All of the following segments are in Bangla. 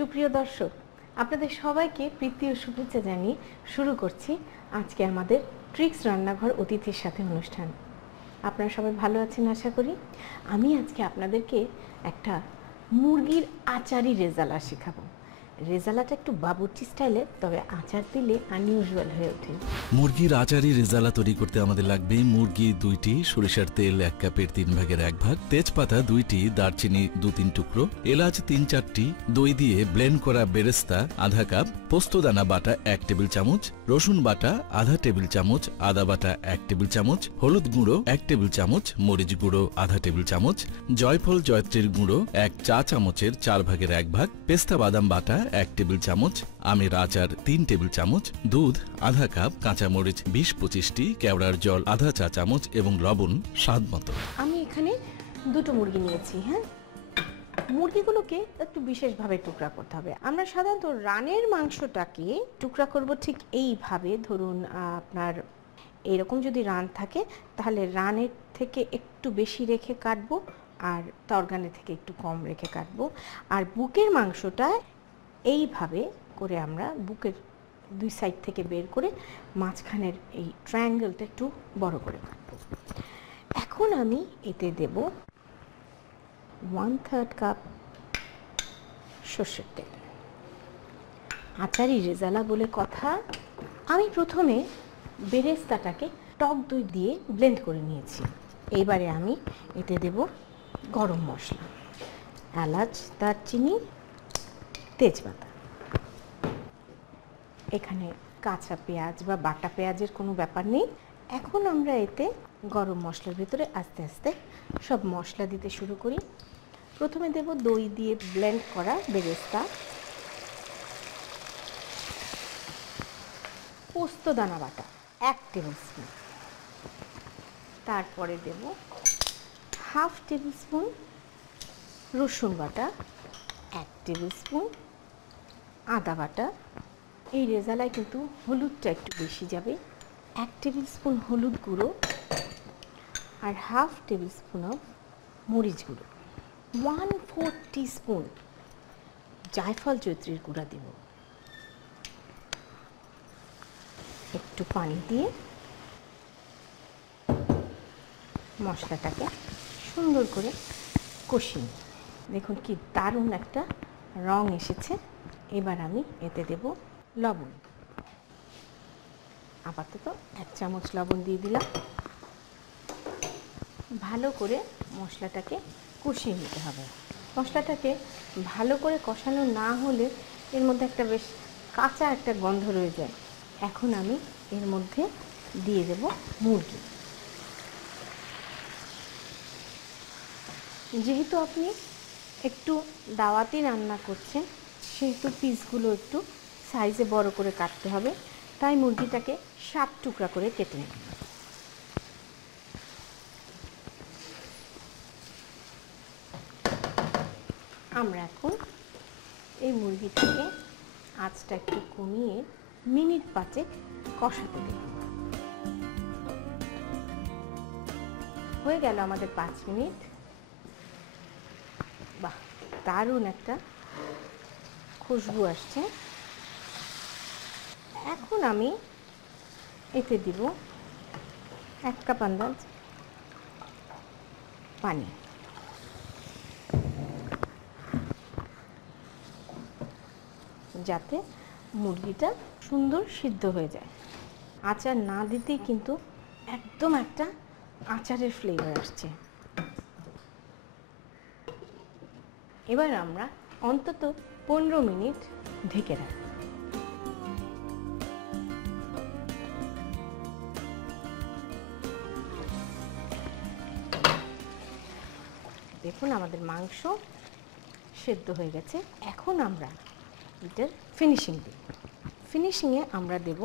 সুপ্রিয় দর্শক, আপনাদের সবাইকে প্রীতি ও শুভেচ্ছা জানিয়ে শুরু করছি আজকে আমাদের ট্রিক্স রান্নাঘর অতিথির সাথে অনুষ্ঠান। আপনারা সবাই ভালো আছেন আশা করি। আমি আজকে আপনাদেরকে একটা মুরগির আচারি রেজালা শেখাবো। রেজালাটা একটু বাবুর্চি স্টাইলের, তবে আচার দিলে আনইউজুয়াল হয়ে ওঠে। মুরগির আচারি রেজালা তৈরি করতে আমাদের লাগবে মুরগি 2টি, সরিষার তেল 1 কাপের 3 ভাগের 1 ভাগ, তেজপাতা 2টি, দারচিনি 2-3 টুকরো, এলাচ 3-4টি, দই দিয়ে ব্লেন্ড করা বেরেস্তা আধা কাপ, পোস্তদানা বাটা 1 টেবিল চামচ, রসুন বাটা আধা টেবিল চামচ, আদা বাটা 1 টেবিল চামচ, হলুদ গুঁড়ো 1 টেবিল চামচ, মরিচ গুঁড়ো আধা টেবিল চামচ, জয়ফল জয়ত্রীর গুঁড়ো 1 চা চামচের 4 ভাগের 1 ভাগ, পেস্তা বাদাম বাটা 1 টেবিল চামচ, আমের আচার 3 টেবিল চামচ, দুধ আধা কাপ, কাঁচামরিচ 20-25টি, কেওড়ার জল আধা চা চামচ এবং লবণ স্বাদ মতো। আমি এখানে দুটো মুরগি নিয়েছি। মুরগিগুলোকে একটু বিশেষভাবে টুকরা করতে হবে। আমরা সাধারণত রানের মাংসটাকে টুকরা করব ঠিক এইভাবে। ধরুন আপনার এরকম যদি রান থাকে তাহলে রানের থেকে একটু বেশি রেখে কাটবো, আর তরগানের থেকে একটু কম রেখে কাটবো। আর বুকের মাংসটা এইভাবে করে আমরা বুকের দুই সাইড থেকে বের করে মাঝখানের এই ট্রায়াঙ্গেলটা একটু বড় করে কাটবো। এখন আমি এতে দেব 1/3 কাপ সর্ষের তেল। আচারি রেজালা বলে কথা। আমি প্রথমে বেরেস্তাটাকে টক দই দিয়ে ব্লেন্ড করে নিয়েছি। এইবারে আমি এতে দেব গরম মশলা, এলাচ, দারচিনি, তেজপাতা। এখানে কাঁচা পেঁয়াজ বা বাটা পেঁয়াজের কোনো ব্যাপার নেই। এখন আমরা এতে গরম মশলার ভিতরে আস্তে আস্তে সব মশলা দিতে শুরু করি। প্রথমে দেব দই দিয়ে ব্লেন্ড করা বেরেস্তা, পোস্তদানা বাটা 1 টেবিল স্পুন, তারপরে দেব 1/2 টেবিল স্পুন রসুন বাটা, 1 টেবিল স্পুন আদা বাটা। এই রেজালায় কিন্তু হলুদটা একটু বেশি যাবে। 1 টেবিল স্পুন হলুদ গুঁড়ো আর 1/2 টেবিল স্পুন অফ মরিচ গুঁড়ো, 1/4 টিস্পুন জায়ফল জয়ত্রীর গুঁড়া দেব। একটু পানি দিয়ে মশলাটাকে সুন্দর করে কষিয়ে নিই। দেখুন কি দারুণ একটা রং এসেছে। এবার আমি এতে দেব লবণ। আপাতত 1 চামচ লবণ দিয়ে দিলাম। ভালো করে মশলাটাকে কষিয়ে নিতে হবে। মশলাটাকে ভালো করে কষানো না হলে এর মধ্যে একটা বেশ কাঁচা একটা গন্ধ রয়ে যায়। এখন আমি এর মধ্যে দিয়ে দেব মুরগি। যেহেতু আপনি একটু দাওয়াতি রান্না করছেন, সেহেতু পিসগুলো একটু সাইজে বড় করে কাটতে হবে। তাই মুরগিটাকে 7 টুকরা করে কেটে নিন। আমরা এখন এই মুরগিটাকে আঁচটা একটু কমিয়ে মিনিট 5 কষাতে দেব। হয়ে গেল আমাদের 5 মিনিট। বাহ, দারুণ একটা খুশবু আসছে। এখন আমি এতে দিব 1 কাপ আন্দাজ পানি। যাতে মুরগিটা সুন্দর সিদ্ধ হয়ে যায়। আচার না দিতেই কিন্তু একদম একটা আচারের ফ্লেভার আসছে। এবার আমরা অন্তত 15 মিনিট ঢেকে রাখব। দেখুন আমাদের মাংস সেদ্ধ হয়ে গেছে। এখন আমরা এটার ফিনিশিং দিই। ফিনিশিংয়ে আমরা দেব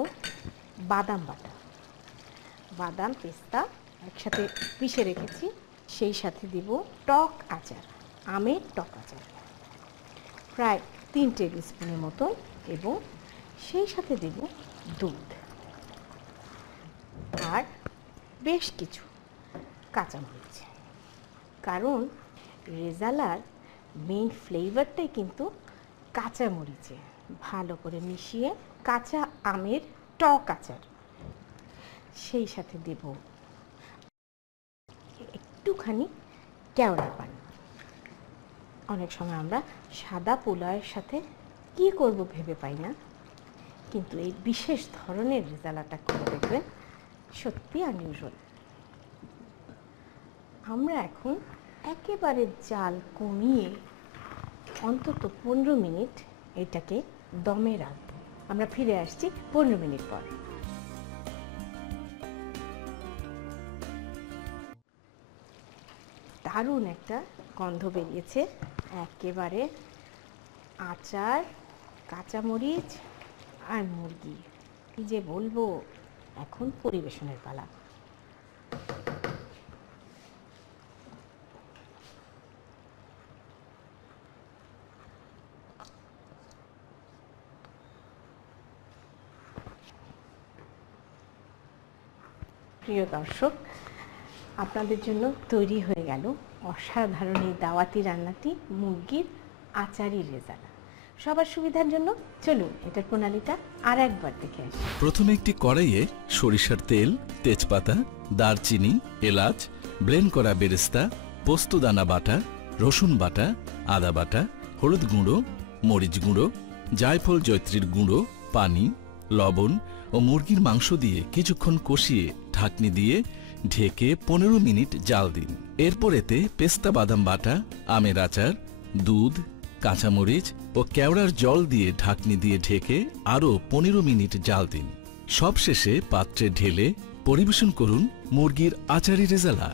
বাদাম বাটা, বাদাম পেস্তা একসাথে পিষে রেখেছি। সেই সাথে দেব টক আচার, আমের টক আচার প্রায় 3 টেবিল স্পুনের মতো, এবং সেই সাথে দেব দুধ আর বেশ কিছু কাঁচামরিচ। কারণ রেজালার মেইন ফ্লেভারটাই কিন্তু কাঁচা মরিচে ভালো করে মিশিয়ে কাঁচা আমের টক আচার, সেই সাথে দেব একটুখানি কেওড়া পান। অনেক সময় আমরা সাদা পোলাওয়ের সাথে কি করব ভেবে পাই না, কিন্তু এই বিশেষ ধরনের রেজালাটা করে দেখবেন সত্যি আনইউজুয়াল। আমরা এখন একেবারে জাল কমিয়ে অন্তত 15 মিনিট এটাকে দমে রাখব। আমরা ফিরে আসছি 15 মিনিট পর। দারুণ একটা গন্ধ বেরিয়েছে, একেবারে আচার, কাঁচামরিচ আর মুরগি, কি যে বলবো। এখন পরিবেশনের পালা। প্রিয় দর্শক, আপনাদের জন্য তৈরি হয়ে গেল অসাধারণ এই দাওয়াতি রান্নাটি, মুরগির আচারি রেজালা। সবার সুবিধার জন্য চলুন এটার প্রণালীটা আর একবার দেখে আসি। প্রথমে একটি কড়াইয়ে সরিষার তেল, তেজপাতা, দারচিনি, এলাচ, ব্লেন্ড করা বেরেস্তা, পোস্তদানা বাটা, রসুন বাটা, আদা বাটা, হলুদ গুঁড়ো, মরিচ গুঁড়ো, জায়ফল জয়ত্রীর গুঁড়ো, পানি, লবণ ও মুরগির মাংস দিয়ে কিছুক্ষণ কষিয়ে ঢাকনি দিয়ে ঢেকে 15 মিনিট জাল দিন। এরপর এতে পেস্তা বাদাম বাটা, আমের আচার, দুধ, কাঁচামরিচ ও কেওড়ার জল দিয়ে ঢাকনি দিয়ে ঢেকে আরও 15 মিনিট জাল দিন। সবশেষে পাত্রে ঢেলে পরিবেশন করুন মুরগির আচারি রেজালা।